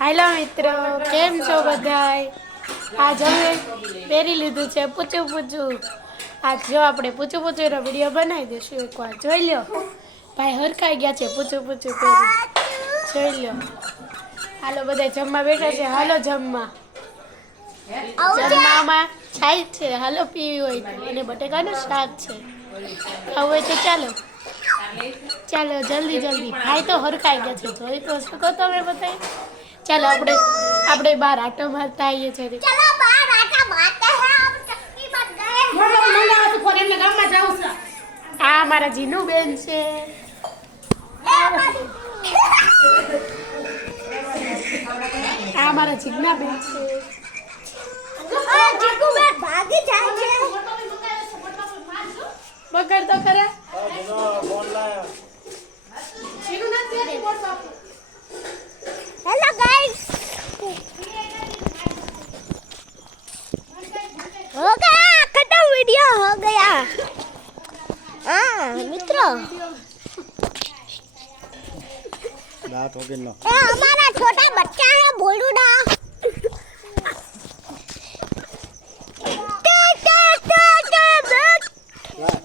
હાલો મિત્રો, કેમ છો બધાય? આજ અમે પહેરી લીધું છે પૂછું પૂછું. આજ જો આપણે પૂછું પૂછું નો વિડીયો બનાવી દઈશું, એકવાર જોઈ લો. ભાઈ હરખાઈ ગયા છે પૂછું પૂછું પહેરી, જોઈ લો. હાલો બધા જમવા બેઠા છે, હાલો જમવા. જમવામાં છાશ છે, હાલો પીવી હોય તો, અને બટેકાનું શાક છે. ખાવું હોય તો ચાલો. ચાલો જલ્દી જલ્દી, ભાઈ તો હરખાઈ ગયા છે, જોઈ તો શકો તમે બધા. ચાલો આપણે બહાર આટો મારતા આવીએ છીએ. चलो बाहर आटा मारते हैं हम चक्की बन गए મંગાવા તો ફોરેન ના ગામમાં જાઉં છે. આ મારા જીનુ બેન છે. આ મારા જીગના બેન છે. जीकू में भागी जाए छे બગડ તો ખરા. જીનુ નથી બોલ બાપુ. हेलो गाइस हो गया खत्म वीडियो हो गया हाँ मित्रों दांत हो गया ये हमारा छोटा बच्चा है बोलू ना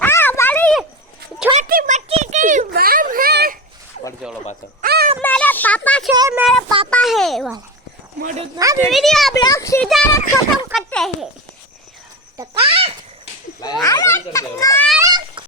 हमारी छोटी बच्ची की माम है पड़ चलो बात मेरे पापा से मेरे पापा है મોઢું જ अब वीडियो ब्लॉग सीधा खत्म करते हैं तो का